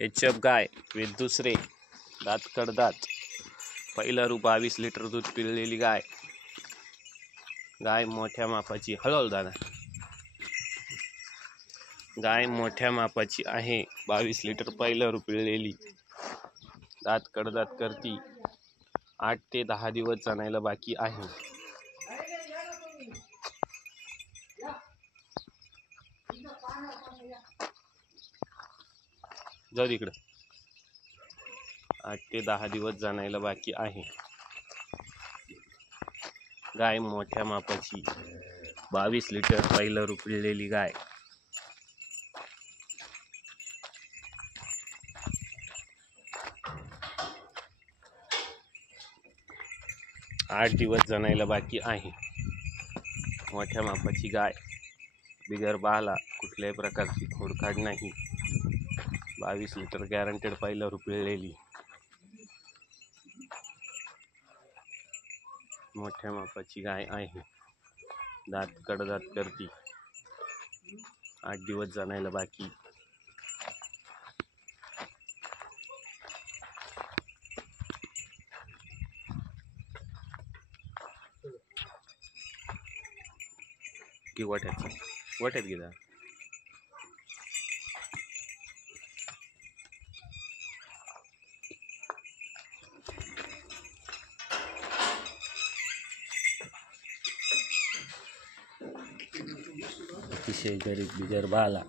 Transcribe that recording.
HF guy with दुसरे दात कडदात पहिला 22 लिटर दूध पिळलेली गाय। गाय मोठ्या मापाची हळूहळू दादा। गाय मोठ्या मापाची आहे। 22 लिटर पहिला पिळलेली दात कडदात करती। 8 ते 10 दिवस जाणायला बाकी आहे। जाऊ इकडं। 8 ते 10 दिवस जाणायला बाकी आहे। गाय मोठ्या मापाची 22 लिटर पहिला पिळलेली गाय। 8 दिवस जाणायला बाकी आहे। मोठ्या मापाची गाय, बिगर बाला, कुठल्याही प्रकारची खोडखाड नाही। 22 लिटर गॅरंटेड पहिला पिळलेली मोठ्या मापाची गाय आहे। दात कडदात करती। 8 दिवस जाणायला बाकी। की वाट्यात गेला। अतिशय गरीब बिगर बाला।